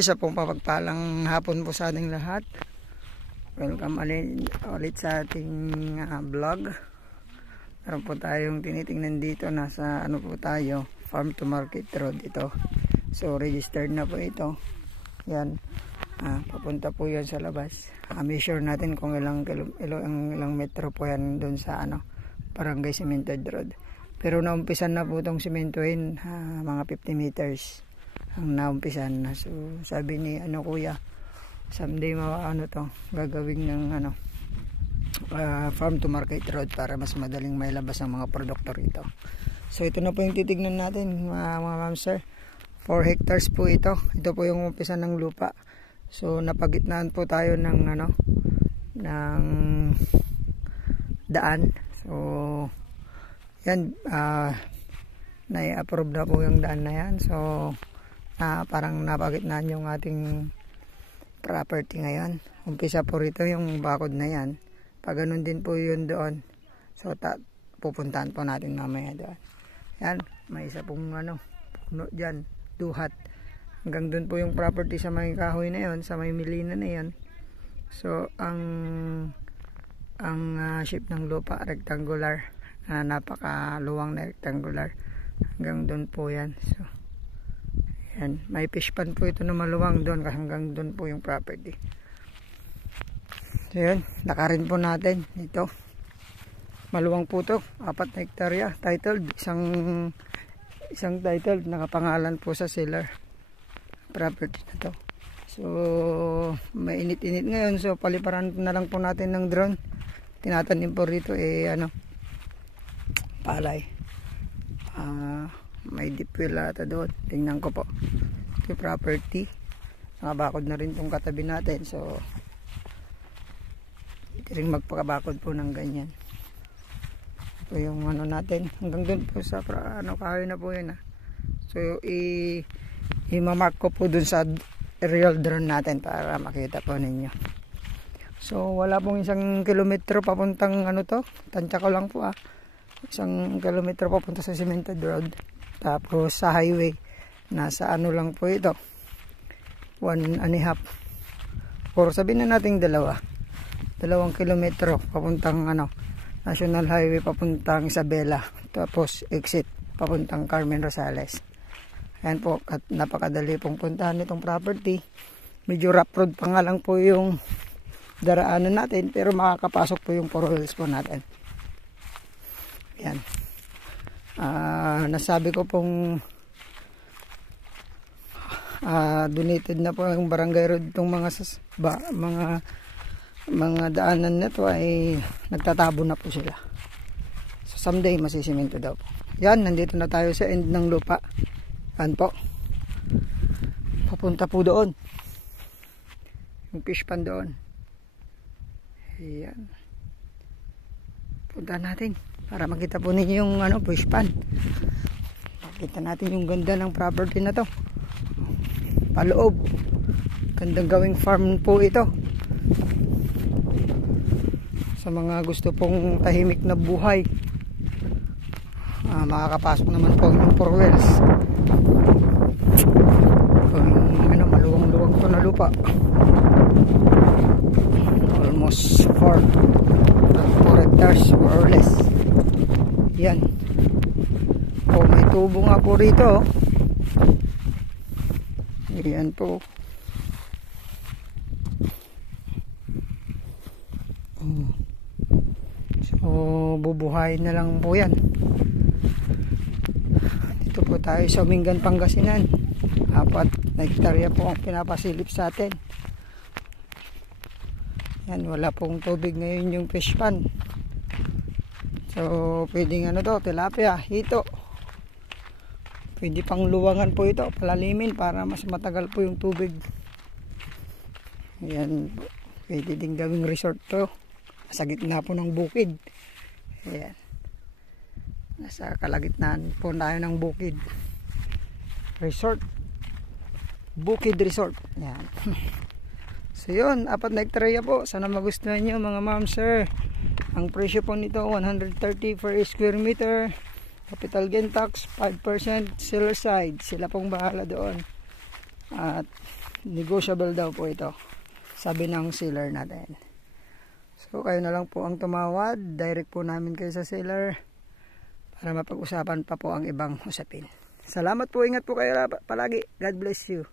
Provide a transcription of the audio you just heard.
Isa pong papagpalang hapon po sa ating lahat. Welcome ulit sa ating vlog. Meron po tayong tinitingnan dito. Nasa ano po tayo, farm to market road ito. So registered na po ito. Yan, papunta po yan sa labas. Measure natin kung ilang metro po yan doon sa barangay cemented road. Pero naumpisan na po itong simentuhin, mga 50 meters ang naumpisan na. So sabi ni kuya, someday gagawin ng farm to market road para mas madaling mailabas ang mga produkto rito. So ito na po yung titignan natin, mga ma'am sir. 4 hectares po ito. Ito po yung umpisa ng lupa. So napagitnaan po tayo ng ng daan. So yan, na-approve na po yung daan na yan. So parang napagitnaan yung ating property ngayon. Umpisa po rito yung bakod na yan. Pag ganun din po yun doon. So pupuntahan po natin mamaya doon. Yan, may isa pong puno dyan, duhat. Hanggang doon po yung property sa may kahoy na yon, sa may milina na yon. So ang shape ng lupa rectangular, napakaluwang na rectangular. Hanggang doon po yan. So yan, may fish pan po ito na maluwang doon, hanggang doon po yung property. So yun, lakarin po natin ito. Maluwang po ito, 4 na hektarya, titled, isang titled, nakapangalan po sa seller property na to. So may init-init ngayon, so paliparan na lang po natin ng drone. Tinatanim po rito palay. May deep well ata doon, tingnan ko po yung property. Nakabakod na rin itong katabi natin, so hindi rin magpakabakod po ng ganyan. Ito yung natin, hanggang doon po sa kahoy na po yun. So i-mark ko po doon sa aerial drone natin para makita po ninyo. So wala pong 1 kilometro papuntang tansya ko lang po 1 kilometro papunta sa cemented road. Tapos sa highway, nasa lang po ito, 1.5 or sabihin na natin 2 kilometro papuntang National Highway papuntang Isabela. Tapos exit papuntang Carmen Rosales. Ayan po, at napakadali pong puntahan nitong property. Medyo rough road pa nga lang po yung daraanan natin, pero makakapasok po yung 4 wheels po natin. Ayan. Nasabi ko pong donated na po yung barangay road itong mga daanan na to, ay nagtatabo na po sila. So someday masisimento daw po. Yan, nandito na tayo sa end ng lupa. Yan po, papunta po doon yung fish pan doon. Ayan, punta natin para makita po ninyo yung fish pan. Makita natin yung ganda ng property na to paloob. Gandang gawing farm po ito sa mga gusto pong tahimik na buhay. Makakapasok naman po yung 4 wheels. Maluwang-luwang po na lupa. Almost 4 hectares more or less. Yan. May tubo nga po rito. Yan po. So bubuhayin na lang po yan. Dito po tayo sa Mingan, Pangasinan. 4 na hektarya po ang pinapasilip sa atin. Yan, wala pong tubig ngayon yung fish pan. So pwedeng tilapia, hito. Pwede pang luwangan po ito, palalimin para mas matagal po yung tubig. Yan, pwede din gawing resort to. Nasa gitna po ng bukid. Ayan, nasa kalagitnaan po tayo ng bukid. Resort, Bukid Resort. Yan. So yun, 4 na hektarya po. Sana magustuhan nyo mga ma'am sir. Ang presyo po nito 130 per square meter. Capital gain tax 5%, seller side. Sila pong bahala doon. At Negotiable daw po ito. Sabi ng seller natin. So kayo na lang po ang tumawad. Direct po namin kayo sa seller para mapag-usapan pa po ang ibang usapin. Salamat po. Ingat po kayo palagi. God bless you.